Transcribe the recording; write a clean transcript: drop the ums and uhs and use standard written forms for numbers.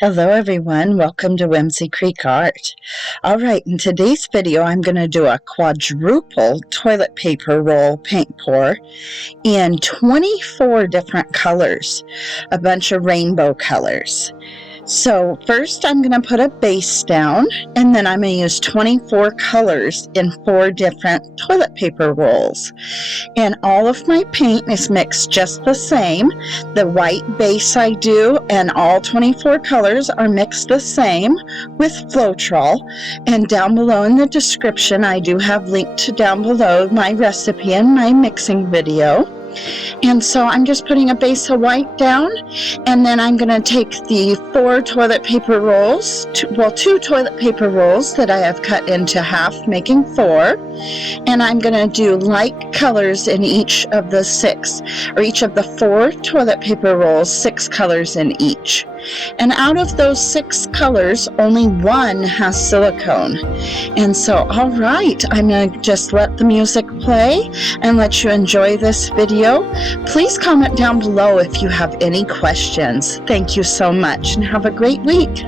Hello everyone, welcome to Whimsy Creek Art. Alright, in today's video I'm going to do a quadruple toilet paper roll paint pour in 24 different colors, a bunch of rainbow colors. So first I'm going to put a base down, and then I'm going to use 24 colors in 4 different toilet paper rolls. And all of my paint is mixed just the same. The white base I do and all 24 colors are mixed the same with Floetrol. And down below in the description I do have linked to down below my recipe and my mixing video. And so I'm just putting a base of white down, and then I'm going to take the 4 toilet paper rolls, 2 toilet paper rolls that I have cut into half, making 4, and I'm going to do light colors in each of the 4 toilet paper rolls, 6 colors in each. And out of those 6 colors, only 1 has silicone. And so, all right, I'm going to just let the music play and let you enjoy this video. Please comment down below if you have any questions. Thank you so much and have a great week.